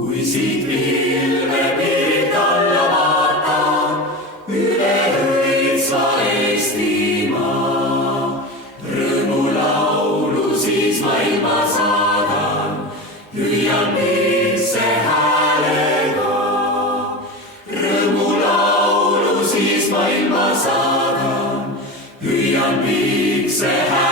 kui siit pilvepiirilt alla vaatan, üle õitsva Eestimaa. Rõõmulaulu siis maailma saadan, hüüan piikse häälega. Rõõmulaulu siis maailma saadan, hüüan piikse häälega.